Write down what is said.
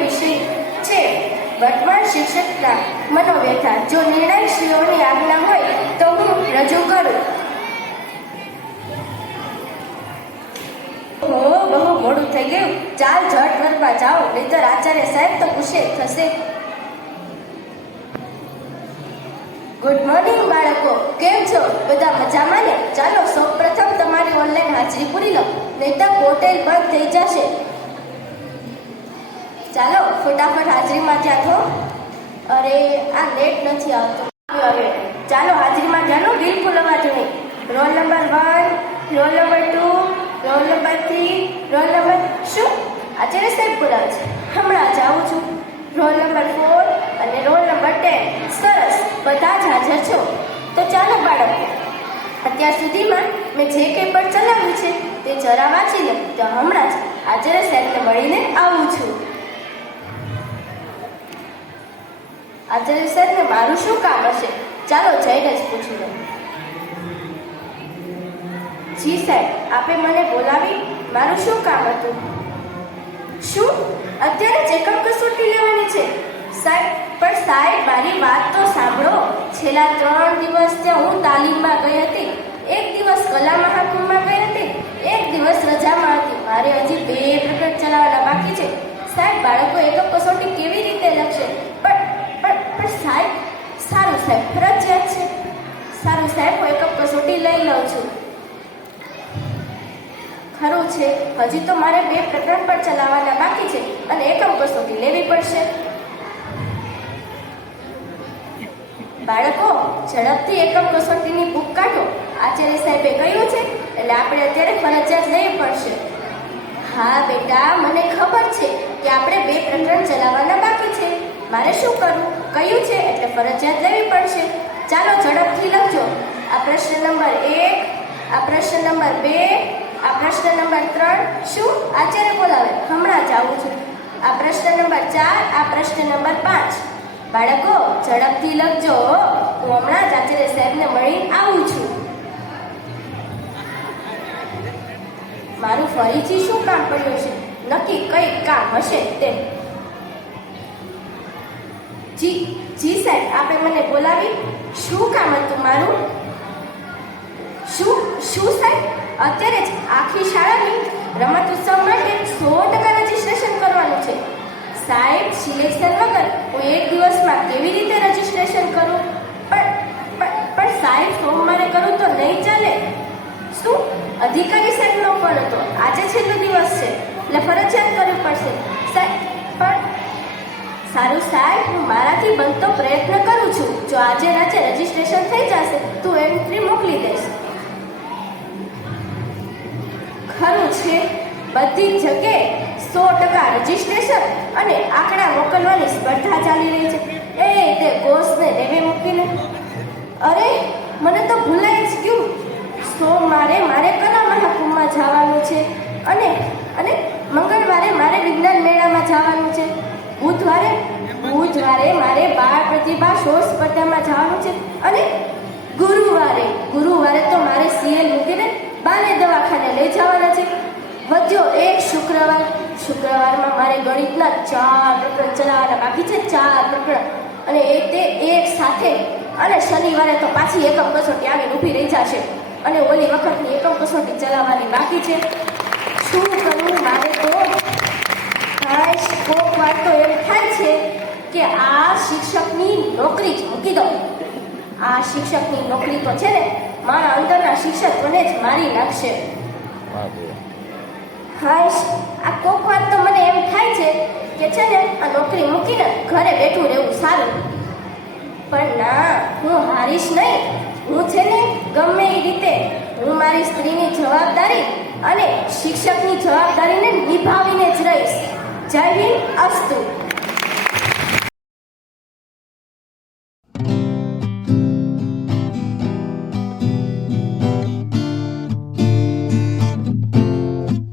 વિષય છે વર્તમાન શિક્ષકના મનોવ્યથા. જો નિર્ણયશ્રીઓની આજ્ઞા હોય તો હું રજૂ કરું. બહુ મોડું થઈ ગયું. ચાલ ઝટ વર્ગમાં જાઓ, નહીતર આચાર્ય સાહેબ તો ગુસ્સે થશે. ગુડ મોર્નિંગ બાળકો, કેમ છો? બધા મજામાં ને? ચાલો સૌપ્રથમ તમારી ઓનલાઈન હાજરી પૂરી લો, નહીતર પોર્ટલ બંધ થઈ જશે. ચાલો ફટાફટ હાજરીમાં ત્યાં થો. અરે આ નેટ નથી આવતો. હવે ચાલો હાજરીમાં જાનો, બિલકુલ અવાજ નહીં. Roll number 1, roll number 2, roll number 3, roll number શું? આચાર્ય સાહેબ બોલાવે છે. હમણાં જ આવું છું. રોલ નંબર 4 અને રોલ નંબર 10. સરસ, બધા જ હાજર છો. તો ચાલો બાળકો, અત્યાર સુધીમાં મેં જે કંઈ પણ ચલાવ્યું છે તે જરા વાંચી લો. તો હમણાં જ આચાર્ય સાહેબને મળીને આવું છું. આચાર્ય સાહેબને મારું શું કામ હશે? ચાલો જઈને જ પૂછી લો. જી સાહેબ, આપે મને બોલાવી, મારું શું કામ હતું? શું અત્યારે જ એકમ કસોટી લેવાની છે? સાહેબ, પણ સાહેબ મારી વાત તો સાંભળો. છેલ્લા 3 દિવસ ત્યાં હું તાલીમમાં ગઈ હતી, 1 દિવસ કલા મહાકુંભમાં ગઈ હતી, 1 દિવસ રજામાં હતી. મારે હજી 2 પ્રકરણ ચલાવવાના બાકી છે. સાહેબ, બાળકો એકમ કસોટી કેવી રીતે લખશે? પણ સાહેબ, સારું સાહેબ, ફરજિયાત છે. સારું સાહેબ, હું એકમ કસોટી લઈ લઉં છું. ખરું છે, હજી તો મારે 2 પ્રકરણ પણ ચલાવવાના બાકી છે અને એકમ કસોટી લેવી પડશે. બાળકો, ઝડપથી એકમ કસોટીની બુક કાઢો. આચાર્ય સાહેબે કહ્યું છે એટલે આપણે અત્યારે ફરજિયાત લેવી પડશે. હા બેટા, મને ખબર છે કે આપણે 2 પ્રકરણ ચલાવવાના બાકી છે. મારે શું કરવું? કહ્યું છે એટલે ફરજિયાત લેવી પડશે. ચાલો ઝડપથી લખજો. આ પ્રશ્ન નંબર 1, આ પ્રશ્ન નંબર 2, આ પ્રશ્ન નંબર 3. શું? આચાર્ય બોલાવે, હમણાં જ આવું છું. આ પ્રશ્ન નંબર 4, આ પ્રશ્ન નંબર 5. બાળકો ઝડપથી લખજો. હું હમણાં જ આચાર્ય સાહેબને મળી આવું છું. મારું ફરીથી શું કામ પડ્યું છે? નક્કી કંઈક કામ હશે તે. જી સાહેબ, આપે મને બોલાવી. શું કામ હતું મારું? શું સાહેબ? અત્યારે જ આખી શાળાની રમત ઉત્સવ માટે 100% રજીસ્ટ્રેશન કરવાનું છે. સાહેબ, સિલેક્શન વગર હું 1 દિવસમાં કેવી રીતે રજીસ્ટ્રેશન કરું? પણ સાહેબ, સોમવારે કરું તો નહીં ચાલે. શું? અધિકારી સાહેબનો પણ હતો. આજે છેલ્લો દિવસ છે એટલે ફરજિયાત કરવું પડશે. સાહેબ, પણ સારું સાહેબ, હું મારાથી બનતો પ્રયત્ન કરું છું. જો આજે રાતે રજીસ્ટ્રેશન થઈ જશે તો એન્ટ્રી મોકલી દઈશ. ખરું છે, બધી જગ્યાએ 100% રજીસ્ટ્રેશન અને આંકડા મોકલવાની સ્પર્ધા ચાલી રહી છે. તે કોર્સને રેવે મૂકીને. અરે, મને તો ભૂલાઈ જ ગયું. સોમવારે મારે કલા મહાકુંભમાં જવાનું છે અને મંગળવારે મારે વિજ્ઞાન મેળામાં જવાનું છે. બુધવારે મારે બાળ પ્રતિભા શોધ સ્પર્ધામાં જવાનું છે અને ગુરુવારે તો મારે સીએલ મૂકીને બાને દવાખાને લઈ જવાના છે. વધ્યો એક શુક્રવારમાં મારે ગણિતના 4 પ્રકરણ ચલાવવાના બાકી છે. 4 પ્રકરણ, અને તે એક સાથે. અને શનિવારે તો પાછી એકમ કસોટી આવીને ઊભી રહી જશે અને ઓલી વખતની એકમ કસોટી ચલાવવાની બાકી છે. શું કરવું મારે તો? કોક વાર તો એમ થાય છે કે આ શિક્ષકની નોકરી જ મૂકી દો. આ શિક્ષકની નોકરી તો છે ને મારા અંદરના શિક્ષકોને જ મારી નાખશે. આ કોક વાર તો મને એમ થાય છે કે છે ને આ નોકરી મૂકીને ઘરે બેઠું રહેવું સારું. પણ ના, હું હારીશ નહીં. હું છે ને ગમે એ રીતે હું મારી સ્ત્રીની જવાબદારી અને શિક્ષકની જવાબદારીને નિભાવીને જ રહીશ. જય હિન્દ, અસ્તુ.